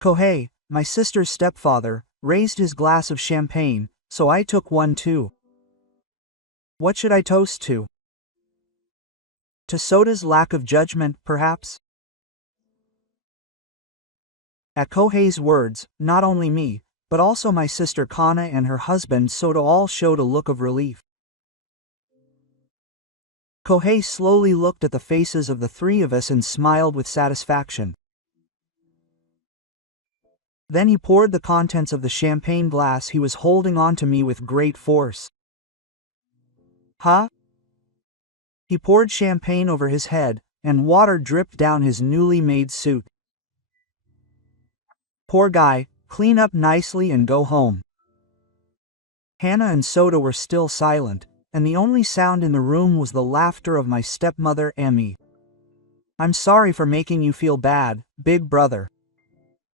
Kohei, my sister's stepfather, raised his glass of champagne, so I took one too. What should I toast to? To Soda's lack of judgment, perhaps? At Kohei's words, not only me, but also my sister Kana and her husband Soda all showed a look of relief. Kohei slowly looked at the faces of the three of us and smiled with satisfaction. Then he poured the contents of the champagne glass he was holding onto me with great force. Huh? He poured champagne over his head, and water dripped down his newly made suit. Poor guy, clean up nicely and go home. Hannah and Soda were still silent, and the only sound in the room was the laughter of my stepmother Emmy. I'm sorry for making you feel bad, big brother.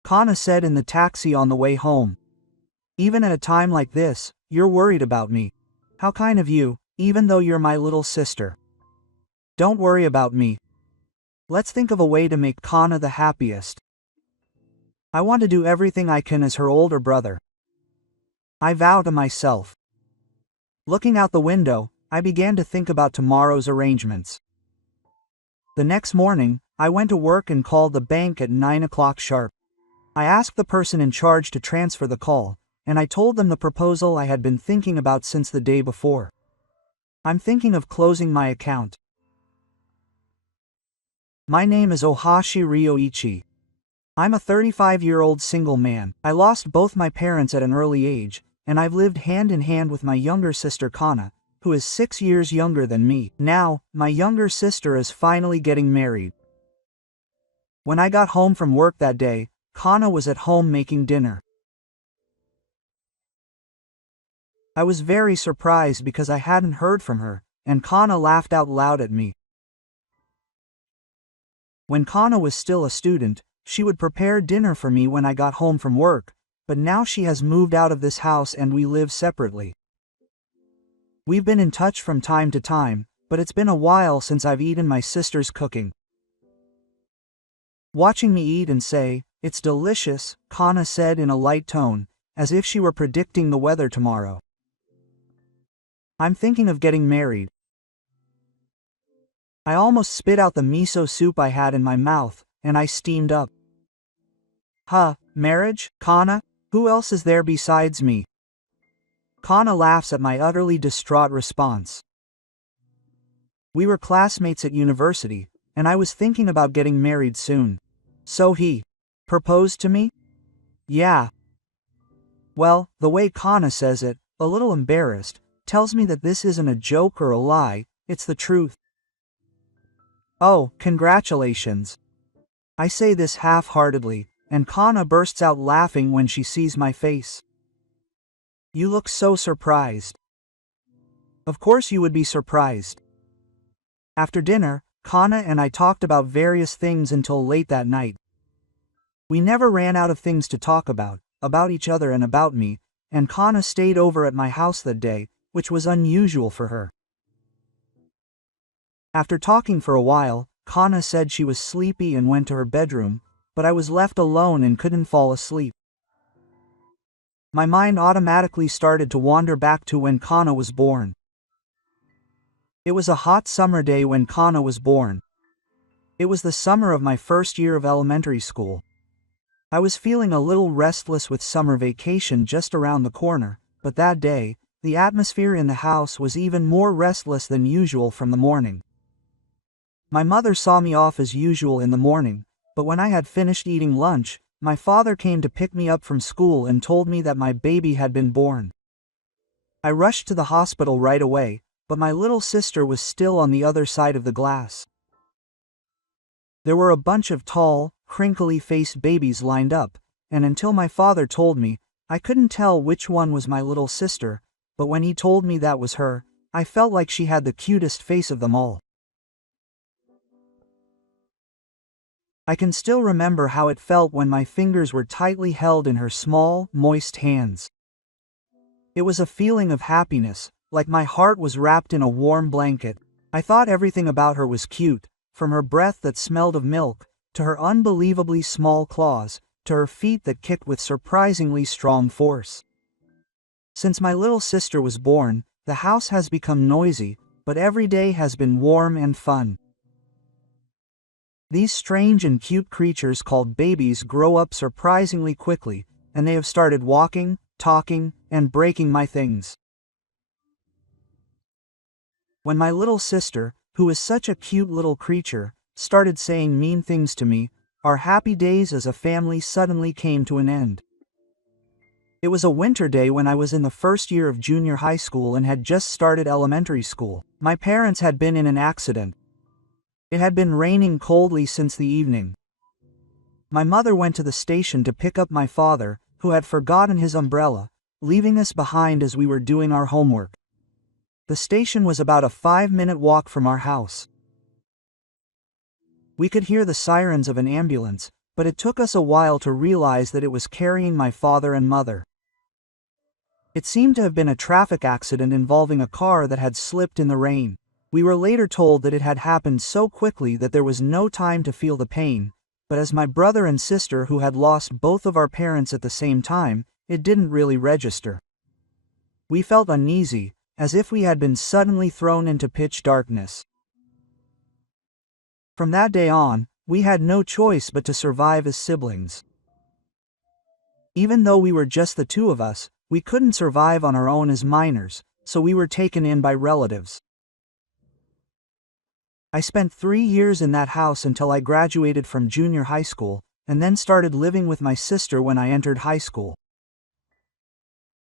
Kana said in the taxi on the way home. Even at a time like this, you're worried about me. How kind of you, even though you're my little sister. Don't worry about me. Let's think of a way to make Kana the happiest. I want to do everything I can as her older brother. I vow to myself. Looking out the window, I began to think about tomorrow's arrangements. The next morning, I went to work and called the bank at 9 o'clock sharp. I asked the person in charge to transfer the call, and I told them the proposal I had been thinking about since the day before. I'm thinking of closing my account. My name is Ohashi Ryoichi. I'm a 35-year-old single man. I lost both my parents at an early age, and I've lived hand in hand with my younger sister Kana, who is 6 years younger than me. Now, my younger sister is finally getting married. When I got home from work that day, Kana was at home making dinner. I was very surprised because I hadn't heard from her, and Kana laughed out loud at me. When Kana was still a student, she would prepare dinner for me when I got home from work, but now she has moved out of this house and we live separately. We've been in touch from time to time, but it's been a while since I've eaten my sister's cooking. Watching me eat and say, "It's delicious," Kana said in a light tone, as if she were predicting the weather tomorrow. I'm thinking of getting married. I almost spit out the miso soup I had in my mouth, and I steamed up. Huh, marriage, Kana? Who else is there besides me? Kana laughs at my utterly distraught response. We were classmates at university, and I was thinking about getting married soon. So he proposed to me? Yeah. Well, the way Kana says it, a little embarrassed, tells me that this isn't a joke or a lie, it's the truth. Oh, congratulations. I say this half-heartedly, and Kana bursts out laughing when she sees my face. You look so surprised. Of course you would be surprised. After dinner, Kana and I talked about various things until late that night. We never ran out of things to talk about each other and about me, and Kana stayed over at my house that day, which was unusual for her. After talking for a while, Kana said she was sleepy and went to her bedroom, but I was left alone and couldn't fall asleep. My mind automatically started to wander back to when Kana was born. It was a hot summer day when Kana was born. It was the summer of my first year of elementary school. I was feeling a little restless with summer vacation just around the corner, but that day, the atmosphere in the house was even more restless than usual from the morning. My mother saw me off as usual in the morning, but when I had finished eating lunch, my father came to pick me up from school and told me that my baby had been born. I rushed to the hospital right away, but my little sister was still on the other side of the glass. There were a bunch of tall, crinkly-faced babies lined up, and until my father told me, I couldn't tell which one was my little sister, but when he told me that was her, I felt like she had the cutest face of them all. I can still remember how it felt when my fingers were tightly held in her small, moist hands. It was a feeling of happiness, like my heart was wrapped in a warm blanket. I thought everything about her was cute, from her breath that smelled of milk, to her unbelievably small claws, to her feet that kicked with surprisingly strong force. Since my little sister was born, the house has become noisy, but every day has been warm and fun. These strange and cute creatures called babies grow up surprisingly quickly, and they have started walking, talking, and breaking my things. When my little sister, who is such a cute little creature, started saying mean things to me, our happy days as a family suddenly came to an end. It was a winter day when I was in the first year of junior high school and had just started elementary school. My parents had been in an accident. It had been raining coldly since the evening. My mother went to the station to pick up my father, who had forgotten his umbrella, leaving us behind as we were doing our homework. The station was about a 5-minute walk from our house. We could hear the sirens of an ambulance, but it took us a while to realize that it was carrying my father and mother. It seemed to have been a traffic accident involving a car that had slipped in the rain. We were later told that it had happened so quickly that there was no time to feel the pain, but as my brother and sister who had lost both of our parents at the same time, it didn't really register. We felt uneasy, as if we had been suddenly thrown into pitch darkness. From that day on, we had no choice but to survive as siblings. Even though we were just the two of us, we couldn't survive on our own as minors, so we were taken in by relatives. I spent 3 years in that house until I graduated from junior high school, and then started living with my sister when I entered high school.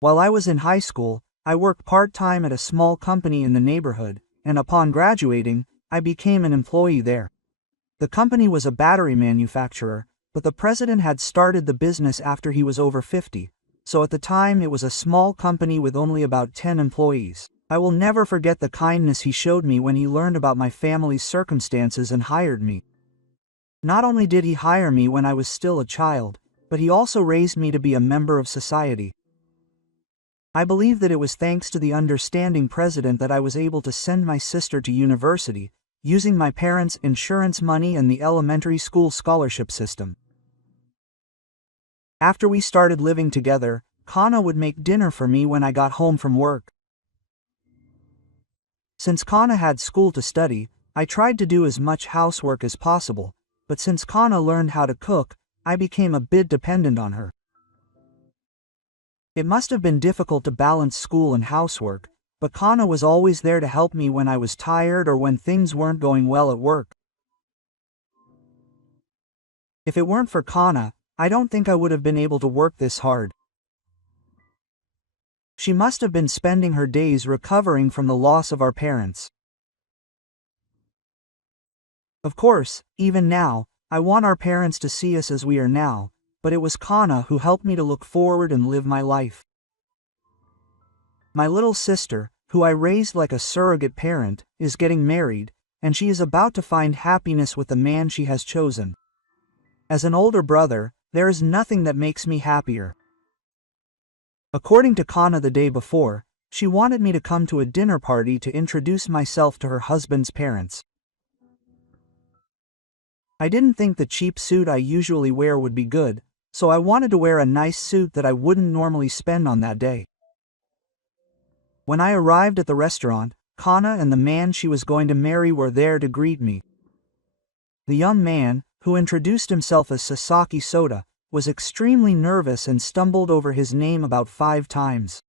While I was in high school, I worked part-time at a small company in the neighborhood, and upon graduating, I became an employee there. The company was a battery manufacturer, but the president had started the business after he was over 50, so at the time it was a small company with only about 10 employees. I will never forget the kindness he showed me when he learned about my family's circumstances and hired me. Not only did he hire me when I was still a child, but he also raised me to be a member of society. I believe that it was thanks to the understanding president that I was able to send my sister to university, using my parents' insurance money and the elementary school scholarship system. After we started living together, Kana would make dinner for me when I got home from work. Since Kana had school to study, I tried to do as much housework as possible, but since Kana learned how to cook, I became a bit dependent on her. It must have been difficult to balance school and housework, but Kana was always there to help me when I was tired or when things weren't going well at work. If it weren't for Kana, I don't think I would have been able to work this hard. She must have been spending her days recovering from the loss of our parents. Of course, even now, I want our parents to see us as we are now, but it was Kana who helped me to look forward and live my life. My little sister, who I raised like a surrogate parent, is getting married, and she is about to find happiness with the man she has chosen. As an older brother, there is nothing that makes me happier. According to Kana the day before, she wanted me to come to a dinner party to introduce myself to her husband's parents. I didn't think the cheap suit I usually wear would be good, so I wanted to wear a nice suit that I wouldn't normally spend on that day. When I arrived at the restaurant, Kana and the man she was going to marry were there to greet me. The young man, who introduced himself as Sasaki Soda, was extremely nervous and stumbled over his name about 5 times.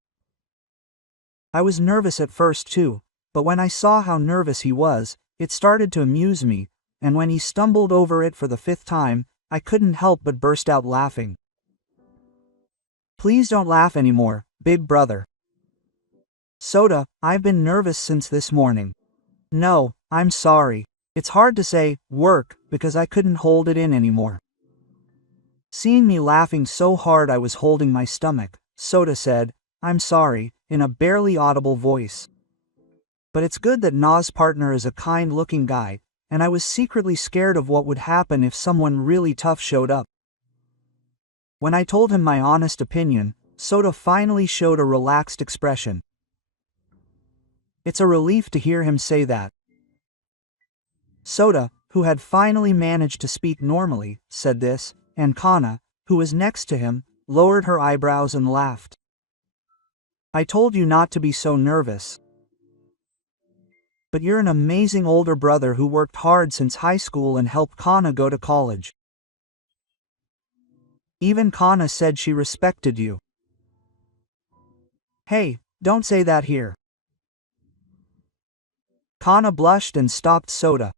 I was nervous at first too, but when I saw how nervous he was, it started to amuse me, and when he stumbled over it for the 5th time, I couldn't help but burst out laughing. Please don't laugh anymore, big brother. Soda, I've been nervous since this morning. No, I'm sorry. It's hard to say, work, because I couldn't hold it in anymore. Seeing me laughing so hard I was holding my stomach, Soda said, I'm sorry, in a barely audible voice. But it's good that Na's partner is a kind-looking guy, and I was secretly scared of what would happen if someone really tough showed up. When I told him my honest opinion, Soda finally showed a relaxed expression. It's a relief to hear him say that. Soda, who had finally managed to speak normally, said this, and Kana, who was next to him, lowered her eyebrows and laughed. I told you not to be so nervous. But you're an amazing older brother who worked hard since high school and helped Kana go to college. Even Kana said she respected you. Hey, don't say that here. Kana blushed and stopped Soda.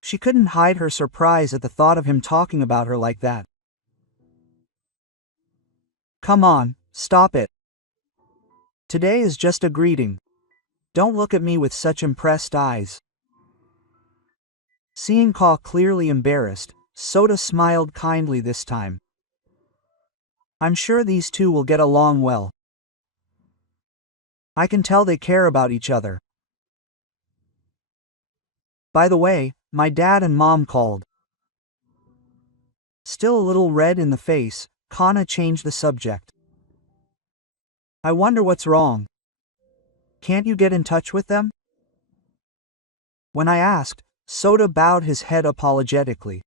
She couldn't hide her surprise at the thought of him talking about her like that. Come on, stop it. Today is just a greeting. Don't look at me with such impressed eyes. Seeing Ka clearly embarrassed, Soda smiled kindly this time. I'm sure these two will get along well. I can tell they care about each other. By the way, my dad and mom called. Still a little red in the face, Kana changed the subject. I wonder what's wrong. Can't you get in touch with them? When I asked, Soda bowed his head apologetically.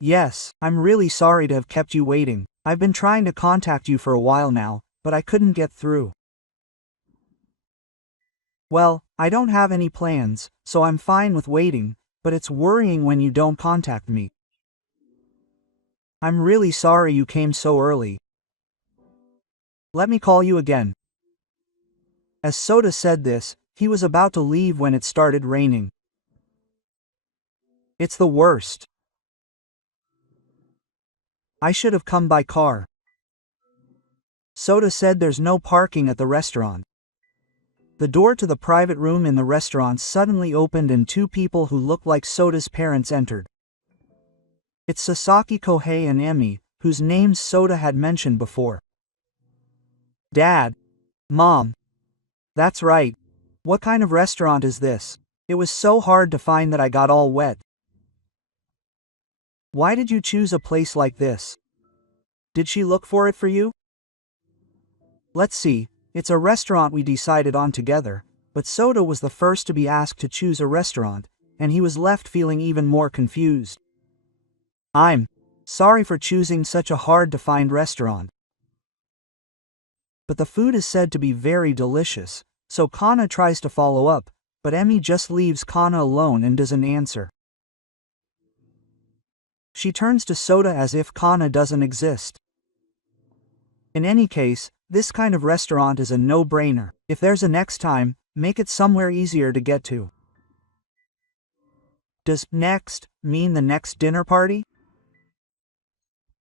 Yes, I'm really sorry to have kept you waiting. I've been trying to contact you for a while now, but I couldn't get through. Well, I don't have any plans, so I'm fine with waiting, but it's worrying when you don't contact me. I'm really sorry you came so early. Let me call you again. As Soda said this, he was about to leave when it started raining. It's the worst. I should have come by car. Soda said there's no parking at the restaurant. The door to the private room in the restaurant suddenly opened and two people who looked like Soda's parents entered. It's Sasaki Kohei and Emi, whose names Soda had mentioned before. Dad. Mom. That's right. What kind of restaurant is this? It was so hard to find that I got all wet. Why did you choose a place like this? Did she look for it for you? Let's see, it's a restaurant we decided on together, but Soda was the first to be asked to choose a restaurant, and he was left feeling even more confused. I'm sorry for choosing such a hard-to-find restaurant. But the food is said to be very delicious, so Kana tries to follow up, but Emi just leaves Kana alone and doesn't answer. She turns to Soda as if Kana doesn't exist. In any case, this kind of restaurant is a no-brainer. If there's a next time, make it somewhere easier to get to. Does next mean the next dinner party?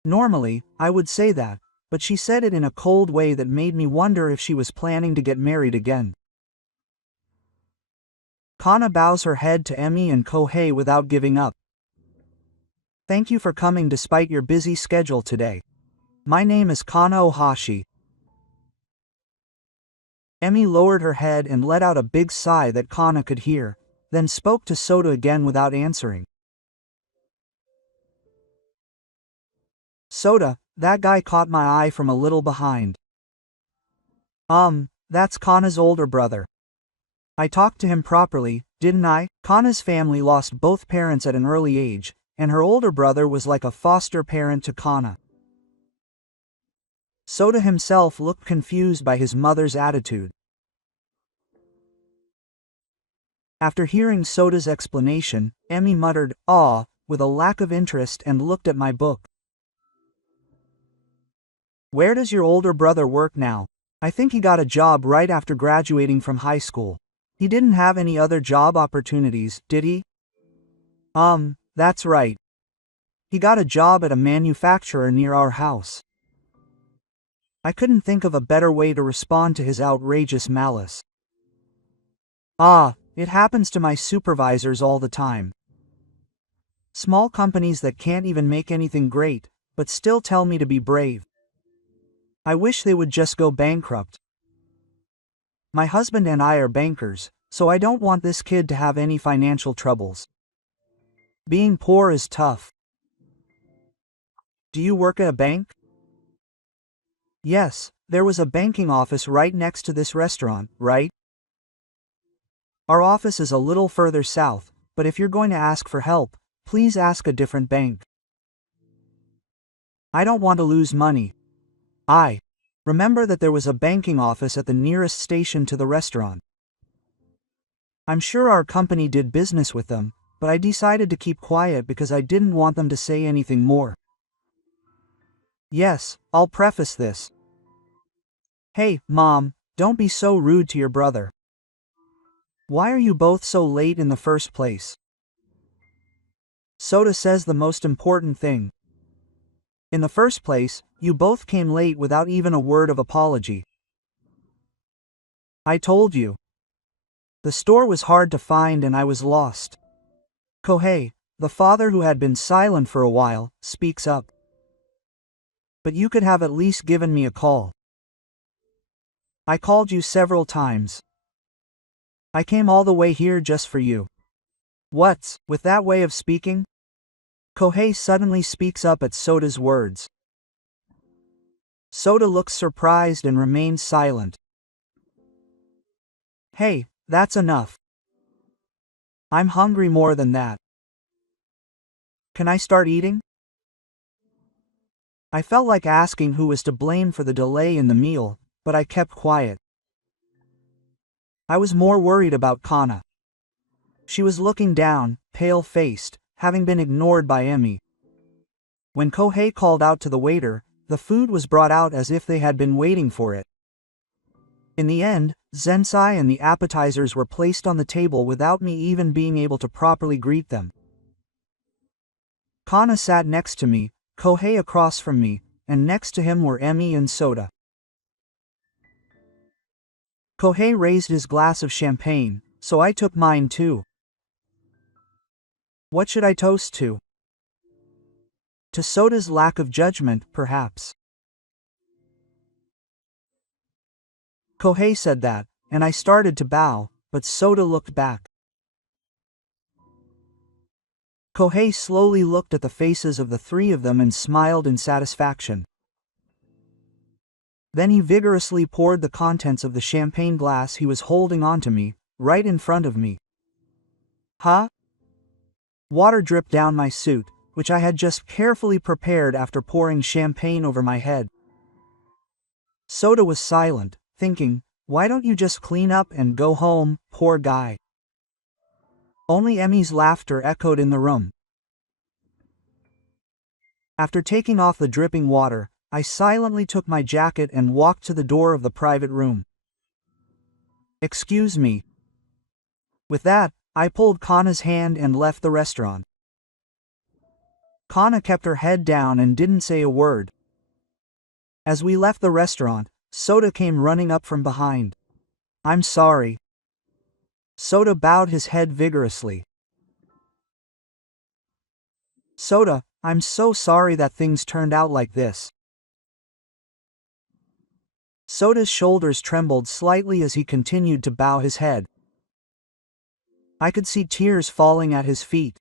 Normally, I would say that, but she said it in a cold way that made me wonder if she was planning to get married again. Kana bows her head to Emi and Kohei without giving up. Thank you for coming despite your busy schedule today. My name is Kana Ohashi. Emi lowered her head and let out a big sigh that Kana could hear, then spoke to Soda again without answering. Soda, that guy caught my eye from a little behind. That's Kana's older brother. I talked to him properly, didn't I? Kana's family lost both parents at an early age, and her older brother was like a foster parent to Kana. Soda himself looked confused by his mother's attitude. After hearing Soda's explanation, Emi muttered, "Ah," with a lack of interest and looked at my book. Where does your older brother work now? I think he got a job right after graduating from high school. He didn't have any other job opportunities, did he? That's right. He got a job at a manufacturer near our house. I couldn't think of a better way to respond to his outrageous malice. It happens to my supervisors all the time. Small companies that can't even make anything great, but still tell me to be brave. I wish they would just go bankrupt. My husband and I are bankers, so I don't want this kid to have any financial troubles. Being poor is tough. Do you work at a bank? Yes, there was a banking office right next to this restaurant, right? Our office is a little further south, but if you're going to ask for help, please ask a different bank. I don't want to lose money. I remember that there was a banking office at the nearest station to the restaurant. I'm sure our company did business with them, but I decided to keep quiet because I didn't want them to say anything more. Yes, I'll preface this. Hey, Mom, don't be so rude to your brother. Why are you both so late in the first place? Soda says the most important thing. In the first place, you both came late without even a word of apology. I told you. The store was hard to find and I was lost. Kohei, the father who had been silent for a while, speaks up. But you could have at least given me a call. I called you several times. I came all the way here just for you. What's with that way of speaking? Kohei suddenly speaks up at Soda's words. Soda looks surprised and remains silent. Hey, that's enough. I'm hungry more than that. Can I start eating? I felt like asking who was to blame for the delay in the meal, but I kept quiet. I was more worried about Kana. She was looking down, pale-faced, having been ignored by Emi. When Kohei called out to the waiter, the food was brought out as if they had been waiting for it. In the end, zensai and the appetizers were placed on the table without me even being able to properly greet them. Kana sat next to me, Kohei across from me, and next to him were Emi and Soda. Kohei raised his glass of champagne, so I took mine too. What should I toast to? To Soda's lack of judgment, perhaps. Kohei said that, and I started to bow, but Soda looked back. Kohei slowly looked at the faces of the three of them and smiled in satisfaction. Then he vigorously poured the contents of the champagne glass he was holding onto me, right in front of me. Huh? Water dripped down my suit, which I had just carefully prepared after pouring champagne over my head. Soda was silent, thinking, why don't you just clean up and go home, poor guy? Only Emi's laughter echoed in the room. After taking off the dripping water, I silently took my jacket and walked to the door of the private room. Excuse me. With that, I pulled Kana's hand and left the restaurant. Kana kept her head down and didn't say a word. As we left the restaurant, Soda came running up from behind. I'm sorry. Soda bowed his head vigorously. Soda, I'm so sorry that things turned out like this. Soda's shoulders trembled slightly as he continued to bow his head. I could see tears falling at his feet.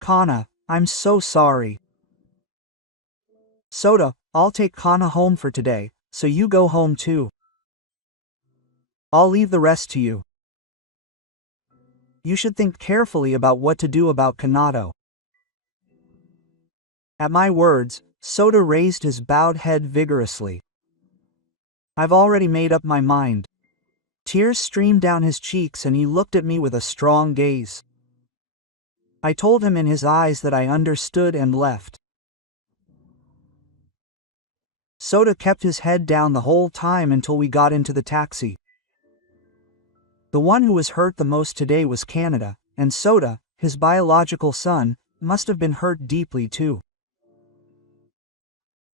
Kana, I'm so sorry. Soda, I'll take Kana home for today, so you go home too. I'll leave the rest to you. You should think carefully about what to do about Kanado. At my words, Soda raised his bowed head vigorously. I've already made up my mind. Tears streamed down his cheeks and he looked at me with a strong gaze. I told him in his eyes that I understood and left. Soda kept his head down the whole time until we got into the taxi. The one who was hurt the most today was Canada, and Soda, his biological son, must have been hurt deeply too.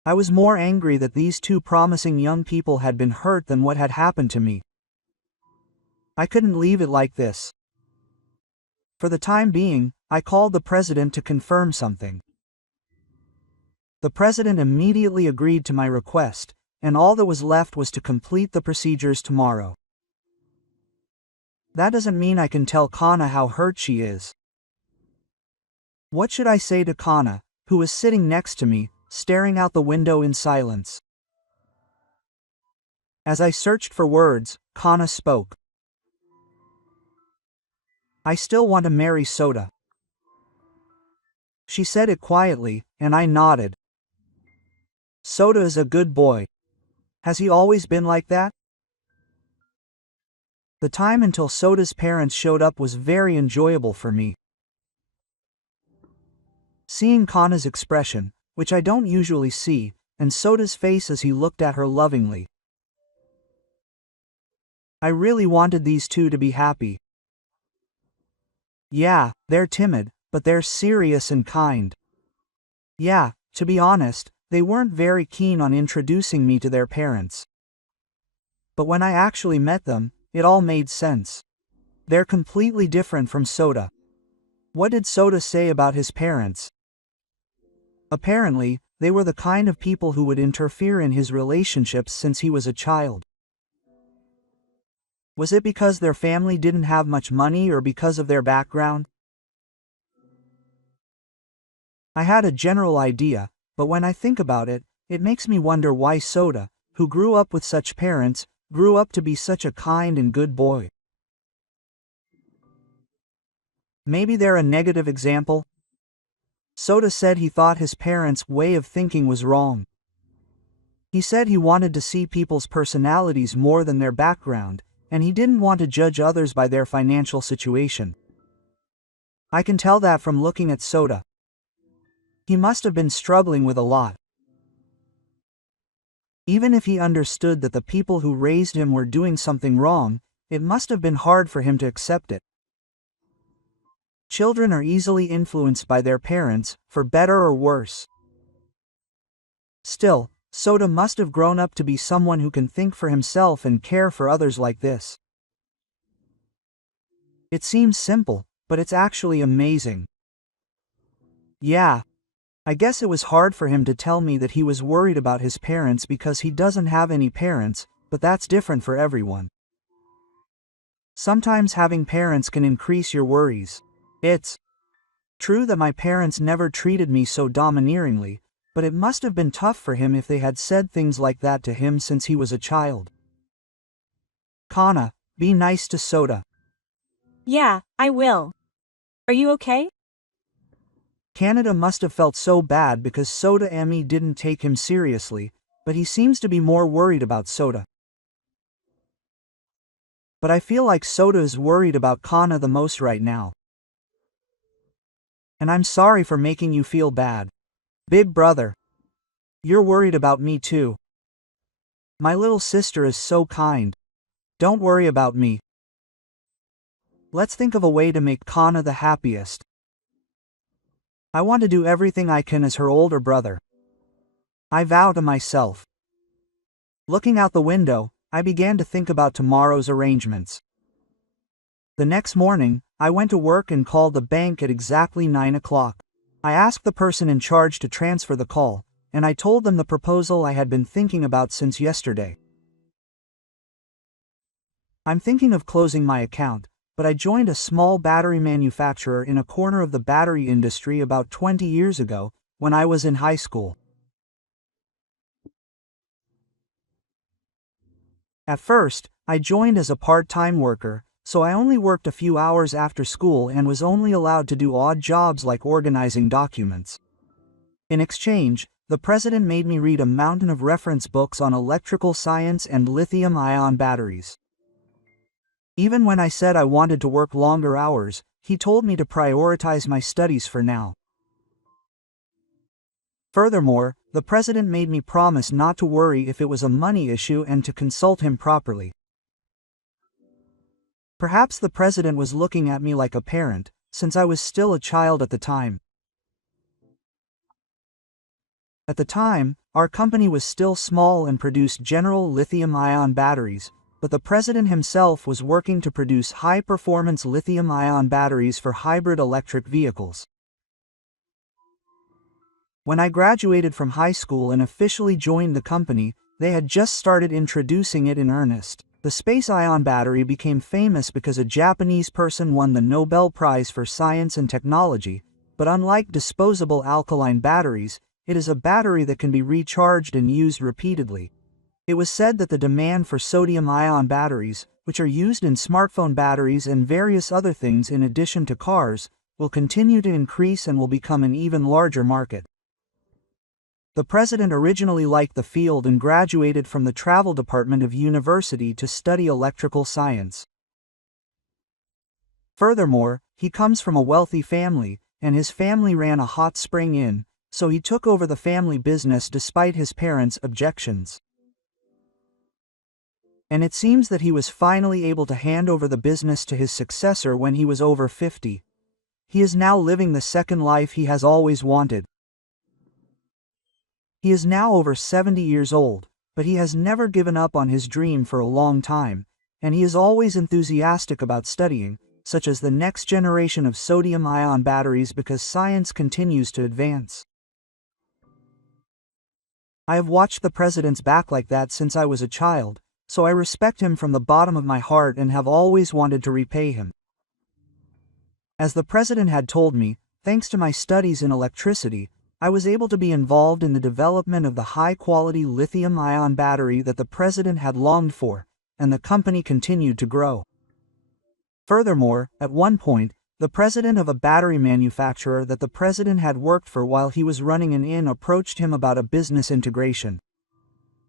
I was more angry that these two promising young people had been hurt than what had happened to me. I couldn't leave it like this. For the time being, I called the president to confirm something. The president immediately agreed to my request, and all that was left was to complete the procedures tomorrow. That doesn't mean I can tell Kana how hurt she is. What should I say to Kana, who was sitting next to me, staring out the window in silence? As I searched for words, Kana spoke. I still want to marry Soda. She said it quietly, and I nodded. Soda is a good boy. Has he always been like that? The time until Soda's parents showed up was very enjoyable for me. Seeing Kana's expression, which I don't usually see, and Soda's face as he looked at her lovingly. I really wanted these two to be happy. Yeah, they're timid, but they're serious and kind. Yeah, to be honest, they weren't very keen on introducing me to their parents. But when I actually met them, it all made sense. They're completely different from Soda. What did Soda say about his parents? Apparently, they were the kind of people who would interfere in his relationships since he was a child. Was it because their family didn't have much money or because of their background? I had a general idea, but when I think about it, it makes me wonder why Soda, who grew up with such parents, grew up to be such a kind and good boy. Maybe they're a negative example? Soda said he thought his parents' way of thinking was wrong. He said he wanted to see people's personalities more than their background, and he didn't want to judge others by their financial situation. I can tell that from looking at Soda. He must have been struggling with a lot. Even if he understood that the people who raised him were doing something wrong, it must have been hard for him to accept it. Children are easily influenced by their parents, for better or worse. Still, Soda must have grown up to be someone who can think for himself and care for others like this. It seems simple, but it's actually amazing. Yeah. I guess it was hard for him to tell me that he was worried about his parents because he doesn't have any parents, but that's different for everyone. Sometimes having parents can increase your worries. It's true that my parents never treated me so domineeringly, but it must have been tough for him if they had said things like that to him since he was a child. Kana, be nice to Soda. Yeah, I will. Are you okay? Canada must have felt so bad because Soda Emmy didn't take him seriously, but he seems to be more worried about Soda. But I feel like Soda is worried about Kana the most right now. And I'm sorry for making you feel bad. Big brother. You're worried about me too. My little sister is so kind. Don't worry about me. Let's think of a way to make Kana the happiest. I want to do everything I can as her older brother. I vow to myself. Looking out the window, I began to think about tomorrow's arrangements. The next morning, I went to work and called the bank at exactly 9 o'clock. I asked the person in charge to transfer the call, and I told them the proposal I had been thinking about since yesterday. I'm thinking of closing my account, but I joined a small battery manufacturer in a corner of the battery industry about 20 years ago, when I was in high school. At first, I joined as a part-time worker, so I only worked a few hours after school and was only allowed to do odd jobs like organizing documents. In exchange, the president made me read a mountain of reference books on electrical science and lithium-ion batteries. Even when I said I wanted to work longer hours, he told me to prioritize my studies for now. Furthermore, the president made me promise not to worry if it was a money issue and to consult him properly. Perhaps the president was looking at me like a parent, since I was still a child at the time. At the time, our company was still small and produced general lithium-ion batteries, but the president himself was working to produce high-performance lithium-ion batteries for hybrid electric vehicles. When I graduated from high school and officially joined the company, they had just started introducing it in earnest. The space-ion battery became famous because a Japanese person won the Nobel Prize for Science and Technology, but unlike disposable alkaline batteries, it is a battery that can be recharged and used repeatedly. It was said that the demand for sodium-ion batteries, which are used in smartphone batteries and various other things in addition to cars, will continue to increase and will become an even larger market. The president originally liked the field and graduated from the travel department of university to study electrical science. Furthermore, he comes from a wealthy family, and his family ran a hot spring inn, so he took over the family business despite his parents' objections. And it seems that he was finally able to hand over the business to his successor when he was over 50. He is now living the second life he has always wanted. He is now over 70 years old, but he has never given up on his dream for a long time, and he is always enthusiastic about studying, such as the next generation of sodium-ion batteries because science continues to advance. I have watched the president's back like that since I was a child, so I respect him from the bottom of my heart and have always wanted to repay him. As the president had told me, thanks to my studies in electricity, I was able to be involved in the development of the high-quality lithium-ion battery that the president had longed for, and the company continued to grow. Furthermore, at one point, the president of a battery manufacturer that the president had worked for while he was running an inn approached him about a business integration.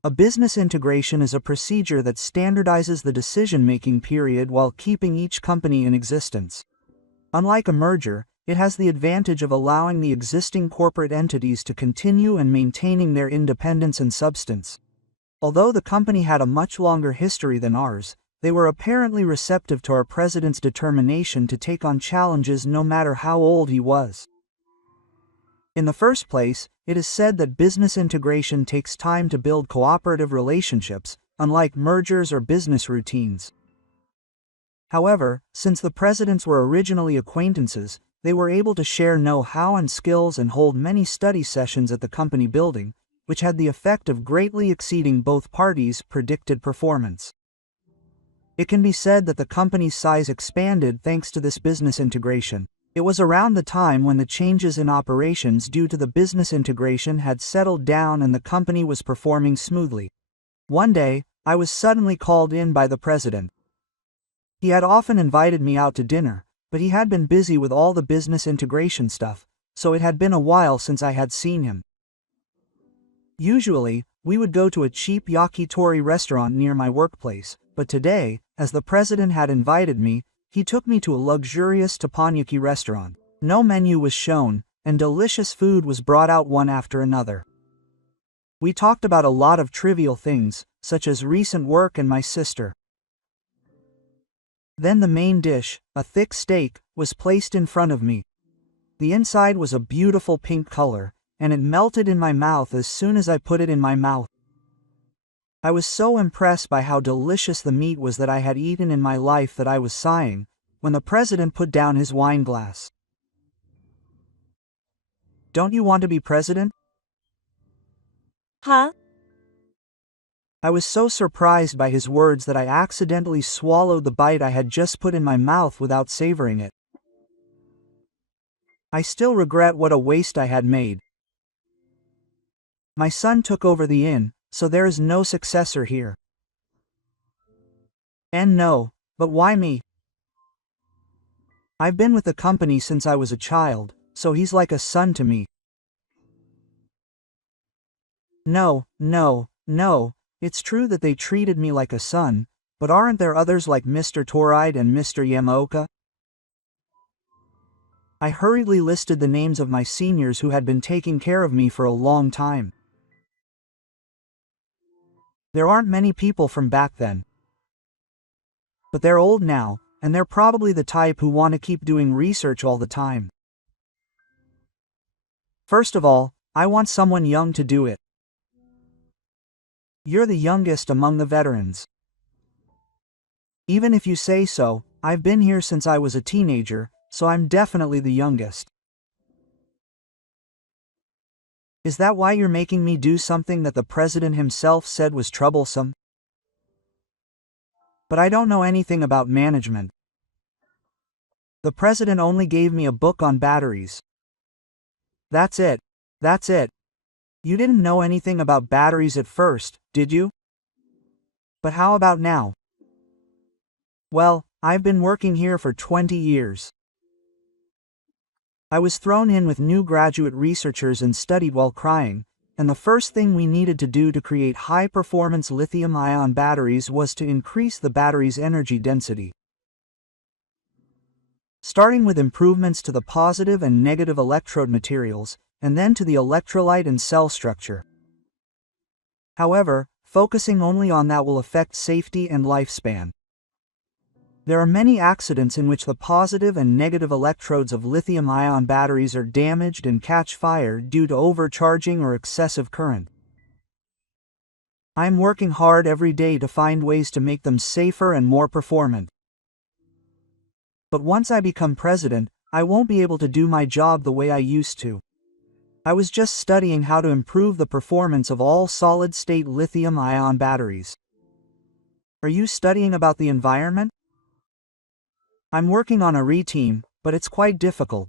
A business integration is a procedure that standardizes the decision-making period while keeping each company in existence. Unlike a merger, it has the advantage of allowing the existing corporate entities to continue and maintaining their independence and substance. Although the company had a much longer history than ours, they were apparently receptive to our president's determination to take on challenges no matter how old he was. In the first place, it is said that business integration takes time to build cooperative relationships, unlike mergers or business routines. However, since the presidents were originally acquaintances, they were able to share know-how and skills and hold many study sessions at the company building, which had the effect of greatly exceeding both parties' predicted performance. It can be said that the company's size expanded thanks to this business integration. It was around the time when the changes in operations due to the business integration had settled down and the company was performing smoothly. One day, I was suddenly called in by the president. He had often invited me out to dinner, but he had been busy with all the business integration stuff, so it had been a while since I had seen him. Usually, we would go to a cheap yakitori restaurant near my workplace, but today, as the president had invited me, he took me to a luxurious teppanyaki restaurant. No menu was shown, and delicious food was brought out one after another. We talked about a lot of trivial things, such as recent work and my sister. Then the main dish, a thick steak, was placed in front of me. The inside was a beautiful pink color, and it melted in my mouth as soon as I put it in my mouth. I was so impressed by how delicious the meat was that I had eaten in my life that I was sighing, when the president put down his wine glass. "Don't you want to be president?" Huh? I was so surprised by his words that I accidentally swallowed the bite I had just put in my mouth without savoring it. I still regret what a waste I had made. My son took over the inn, so there is no successor here. And no, but why me? I've been with the company since I was a child, so he's like a son to me. No, it's true that they treated me like a son, but aren't there others like Mr. Toride and Mr. Yamaoka? I hurriedly listed the names of my seniors who had been taking care of me for a long time. There aren't many people from back then. But they're old now, and they're probably the type who want to keep doing research all the time. First of all, I want someone young to do it. You're the youngest among the veterans. Even if you say so, I've been here since I was a teenager, so I'm definitely the youngest. Is that why you're making me do something that the president himself said was troublesome? But I don't know anything about management. The president only gave me a book on batteries. That's it. You didn't know anything about batteries at first, did you? But how about now? Well, I've been working here for 20 years. I was thrown in with new graduate researchers and studied while crying, and the first thing we needed to do to create high-performance lithium-ion batteries was to increase the battery's energy density. Starting with improvements to the positive and negative electrode materials, and then to the electrolyte and cell structure. However, focusing only on that will affect safety and lifespan. There are many accidents in which the positive and negative electrodes of lithium-ion batteries are damaged and catch fire due to overcharging or excessive current. I am working hard every day to find ways to make them safer and more performant. But once I become president, I won't be able to do my job the way I used to. I was just studying how to improve the performance of all solid-state lithium-ion batteries. Are you studying about the environment? I'm working on a re-team, but it's quite difficult.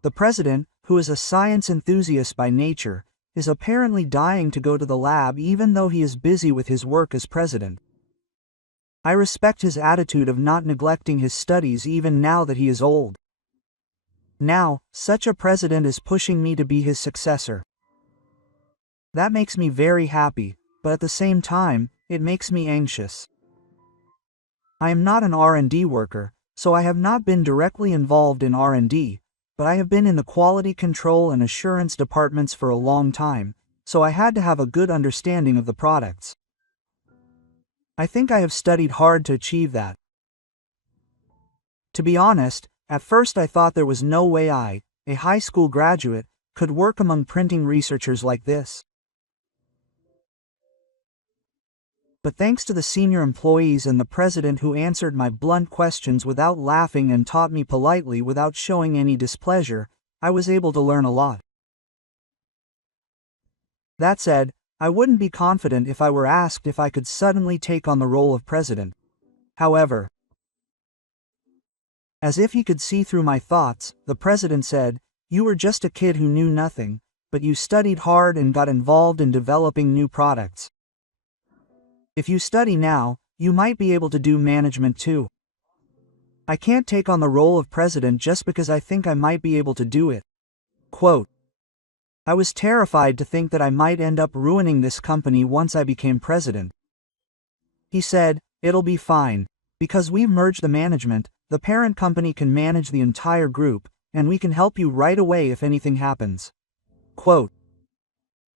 The president, who is a science enthusiast by nature, is apparently dying to go to the lab even though he is busy with his work as president. I respect his attitude of not neglecting his studies even now that he is old. Now, such a president is pushing me to be his successor. That makes me very happy, but at the same time, it makes me anxious. I am not an R&D worker, so I have not been directly involved in R&D, but I have been in the quality control and assurance departments for a long time, so I had to have a good understanding of the products. I think I have studied hard to achieve that. To be honest, at first I thought there was no way I, a high school graduate, could work among printing researchers like this. But thanks to the senior employees and the president who answered my blunt questions without laughing and taught me politely without showing any displeasure, I was able to learn a lot. That said, I wouldn't be confident if I were asked if I could suddenly take on the role of president. However, as if he could see through my thoughts, the president said, "You were just a kid who knew nothing, but you studied hard and got involved in developing new products. If you study now, you might be able to do management too. I can't take on the role of president just because I think I might be able to do it." Quote, I was terrified to think that I might end up ruining this company once I became president. He said, "It'll be fine. Because we've merged the management, the parent company can manage the entire group, and we can help you right away if anything happens." Quote,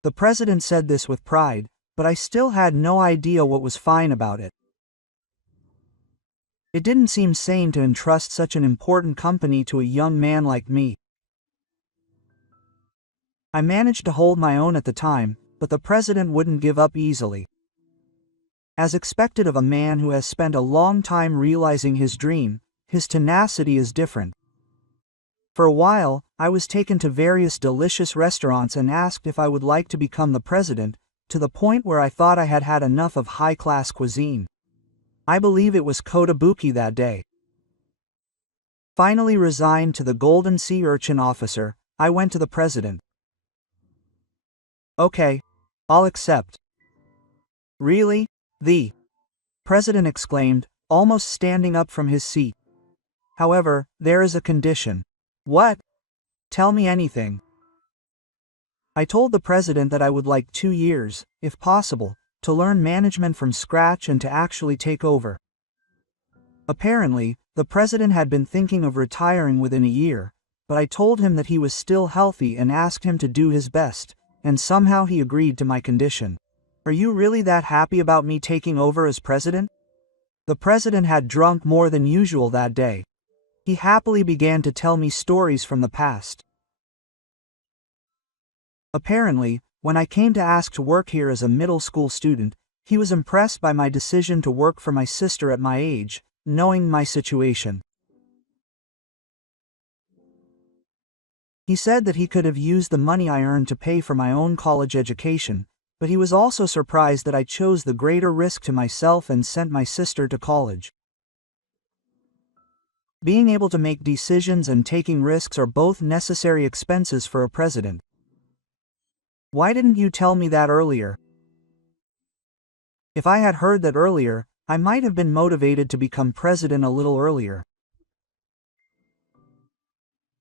the president said this with pride, but I still had no idea what was fine about it. It didn't seem sane to entrust such an important company to a young man like me. I managed to hold my own at the time, but the president wouldn't give up easily. As expected of a man who has spent a long time realizing his dream, his tenacity is different. For a while, I was taken to various delicious restaurants and asked if I would like to become the president, to the point where I thought I had had enough of high-class cuisine. I believe it was kotobuki that day. Finally resigned to the golden sea urchin officer, I went to the president. "Okay, I'll accept." "Really?" the president exclaimed, almost standing up from his seat. "However, there is a condition." "What?" "Tell me anything." I told the president that I would like 2 years, if possible, to learn management from scratch and to actually take over. Apparently, the president had been thinking of retiring within a year, but I told him that he was still healthy and asked him to do his best, and somehow he agreed to my condition. "Are you really that happy about me taking over as president?" The president had drunk more than usual that day. He happily began to tell me stories from the past. Apparently, when I came to ask to work here as a middle school student, he was impressed by my decision to work for my sister at my age, knowing my situation. He said that he could have used the money I earned to pay for my own college education, but he was also surprised that I chose the greater risk to myself and sent my sister to college. Being able to make decisions and taking risks are both necessary expenses for a president. Why didn't you tell me that earlier? If I had heard that earlier, I might have been motivated to become president a little earlier.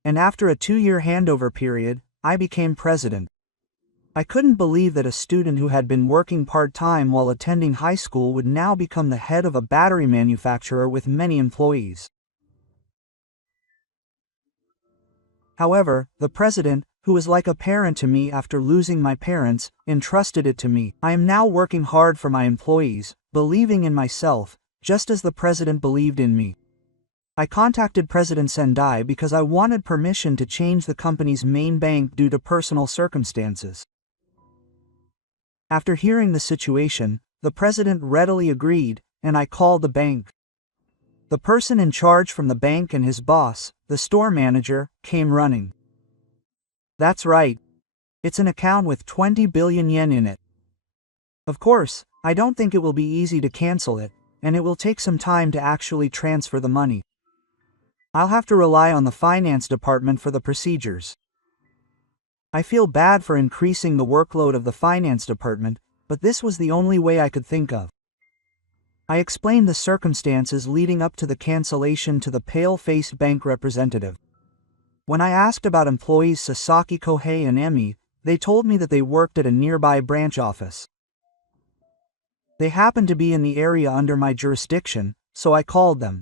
And after a 2-year handover period, I became president. I couldn't believe that a student who had been working part-time while attending high school would now become the head of a battery manufacturer with many employees. However, the president, who was like a parent to me after losing my parents, entrusted it to me. I am now working hard for my employees, believing in myself, just as the president believed in me. I contacted President Sendai because I wanted permission to change the company's main bank due to personal circumstances. After hearing the situation, the president readily agreed, and I called the bank. The person in charge from the bank and his boss, the store manager, came running. That's right. It's an account with 20 billion yen in it. Of course, I don't think it will be easy to cancel it, and it will take some time to actually transfer the money. I'll have to rely on the finance department for the procedures. I feel bad for increasing the workload of the finance department, but this was the only way I could think of. I explained the circumstances leading up to the cancellation to the pale-faced bank representative. When I asked about employees Sasaki Kohei and Emi, they told me that they worked at a nearby branch office. They happened to be in the area under my jurisdiction, so I called them.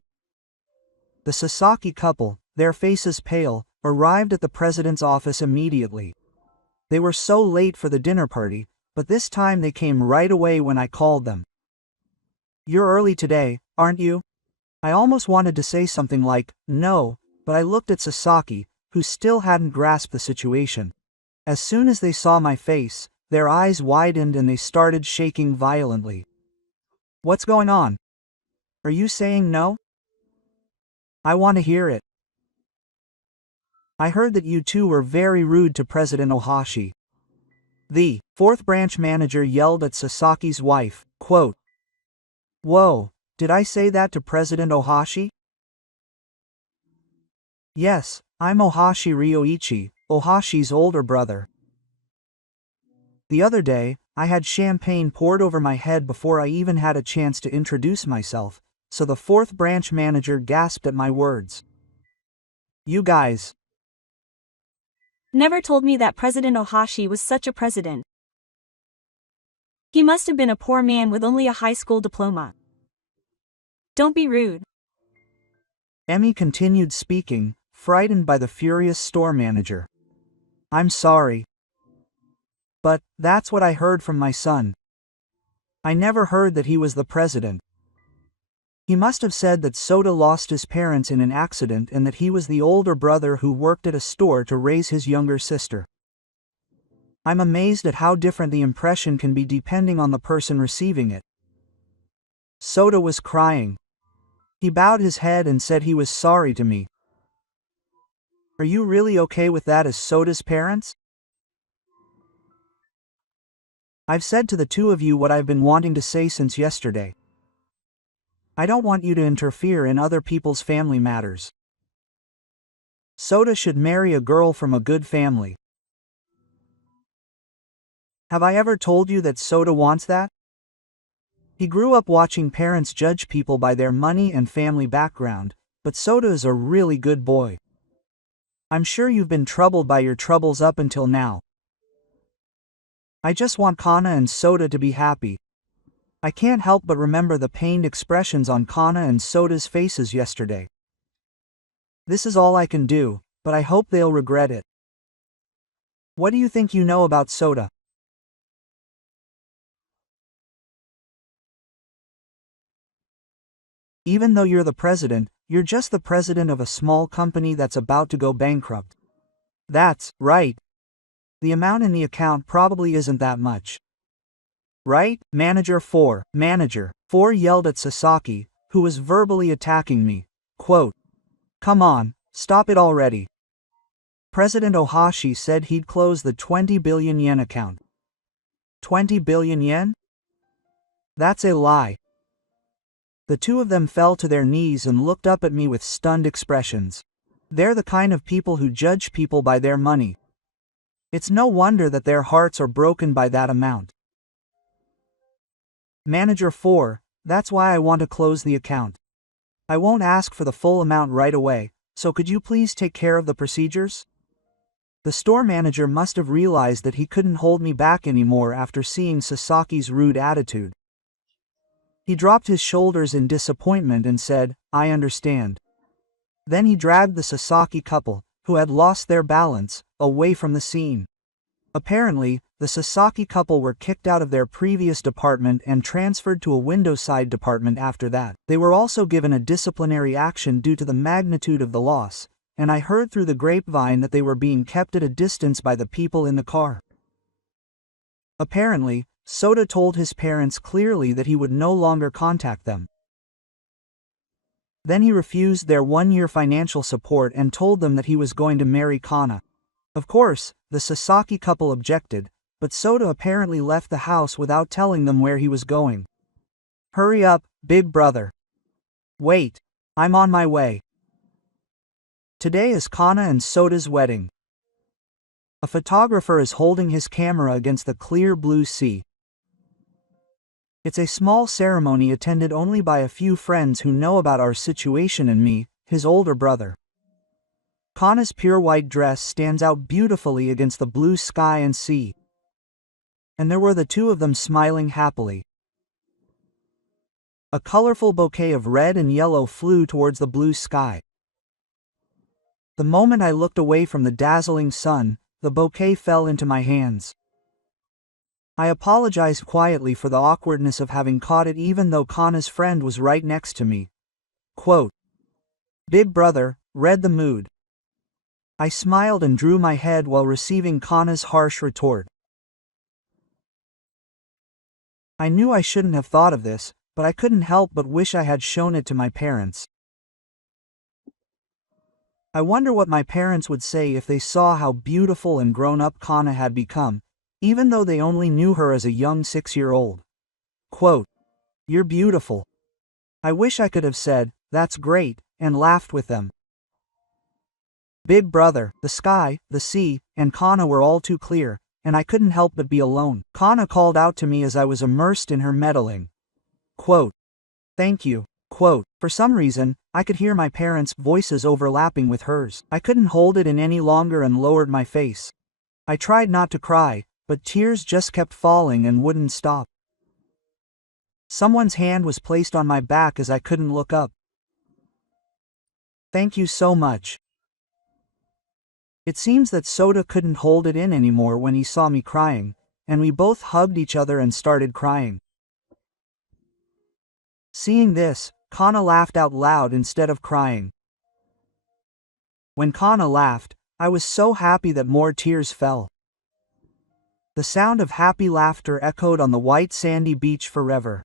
The Sasaki couple, their faces pale, arrived at the president's office immediately. They were so late for the dinner party, but this time they came right away when I called them. "You're early today, aren't you?" I almost wanted to say something like, "No," but I looked at Sasaki, who still hadn't grasped the situation. As soon as they saw my face, their eyes widened and they started shaking violently. "What's going on? Are you saying no?" "I want to hear it." "I heard that you two were very rude to President Ohashi." The fourth branch manager yelled at Sasaki's wife, quote, "Whoa, did I say that to President Ohashi?" "Yes, I'm Ohashi Ryoichi, Ohashi's older brother. The other day, I had champagne poured over my head before I even had a chance to introduce myself, so the fourth branch manager gasped at my words. "You guys never told me that President Ohashi was such a president. He must have been a poor man with only a high school diploma. Don't be rude." Emi continued speaking, frightened by the furious store manager. "I'm sorry. But that's what I heard from my son. I never heard that he was the president. He must have said that Soda lost his parents in an accident and that he was the older brother who worked at a store to raise his younger sister. I'm amazed at how different the impression can be depending on the person receiving it." Soda was crying. He bowed his head and said he was sorry to me. "Are you really okay with that as Soda's parents?" "I've said to the two of you what I've been wanting to say since yesterday. I don't want you to interfere in other people's family matters. Soda should marry a girl from a good family. Have I ever told you that Soda wants that? He grew up watching parents judge people by their money and family background, but Soda is a really good boy. I'm sure you've been troubled by your troubles up until now. I just want Kana and Soda to be happy." I can't help but remember the pained expressions on Kana and Soda's faces yesterday. This is all I can do, but I hope they'll regret it. What do you think you know about Soda? Even though you're the president, you're just the president of a small company that's about to go bankrupt. That's right. The amount in the account probably isn't that much. Right? Manager 4 yelled at Sasaki, who was verbally attacking me. Quote, "Come on, stop it already." President Ohashi said he'd close the 20 billion yen account. 20 billion yen? That's a lie. The two of them fell to their knees and looked up at me with stunned expressions. They're the kind of people who judge people by their money. It's no wonder that their hearts are broken by that amount. Manager 4, that's why I want to close the account. I won't ask for the full amount right away, so could you please take care of the procedures? The store manager must have realized that he couldn't hold me back anymore after seeing Sasaki's rude attitude. He dropped his shoulders in disappointment and said, "I understand." Then he dragged the Sasaki couple, who had lost their balance, away from the scene. Apparently, the Sasaki couple were kicked out of their previous department and transferred to a window-side department after that. They were also given a disciplinary action due to the magnitude of the loss, and I heard through the grapevine that they were being kept at a distance by the people in the car. Apparently, Sota told his parents clearly that he would no longer contact them. Then he refused their 1-year financial support and told them that he was going to marry Kana. Of course, the Sasaki couple objected, but Sota apparently left the house without telling them where he was going. "Hurry up, big brother. Wait, I'm on my way." Today is Kana and Sota's wedding. A photographer is holding his camera against the clear blue sea. It's a small ceremony attended only by a few friends who know about our situation and me, his older brother. Kana's pure white dress stands out beautifully against the blue sky and sea. And there were the two of them smiling happily. A colorful bouquet of red and yellow flew towards the blue sky. The moment I looked away from the dazzling sun, the bouquet fell into my hands. I apologized quietly for the awkwardness of having caught it even though Kana's friend was right next to me. Quote, "Big brother, read the mood." I smiled and drew my head while receiving Kana's harsh retort. I knew I shouldn't have thought of this, but I couldn't help but wish I had shown it to my parents. I wonder what my parents would say if they saw how beautiful and grown-up Kana had become, even though they only knew her as a young 6-year-old. Quote, "You're beautiful." I wish I could have said, "That's great," and laughed with them. Big brother, the sky, the sea, and Kana were all too clear, and I couldn't help but be alone. Kana called out to me as I was immersed in her meddling. Quote, "Thank you." Quote, "For some reason, I could hear my parents' voices overlapping with hers. I couldn't hold it in any longer and lowered my face. I tried not to cry, but tears just kept falling and wouldn't stop. Someone's hand was placed on my back as I couldn't look up. "Thank you so much." It seems that Sota couldn't hold it in anymore when he saw me crying, and we both hugged each other and started crying. Seeing this, Kana laughed out loud instead of crying. When Kana laughed, I was so happy that more tears fell. The sound of happy laughter echoed on the white sandy beach forever.